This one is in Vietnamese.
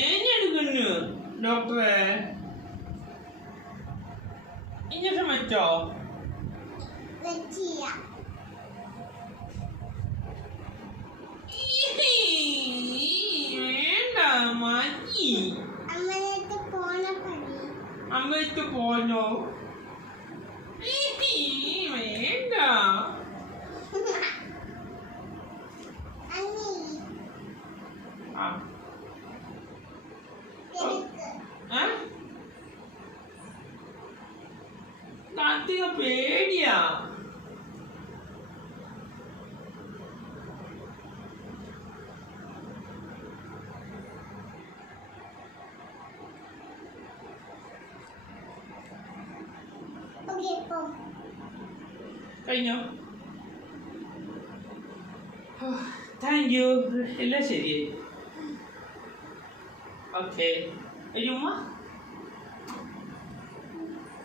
എങ്ങനെടുക്കുന്നു ഡോക്ടറെ ഇഞ്ചക്ഷൻ വെച്ചോ അമ്മയിട്ട് പോന്നോ ഈ 啊？那丢别的呀？cái nhau, thay nhau, hết là xài điện. Okay, Ayuh mah?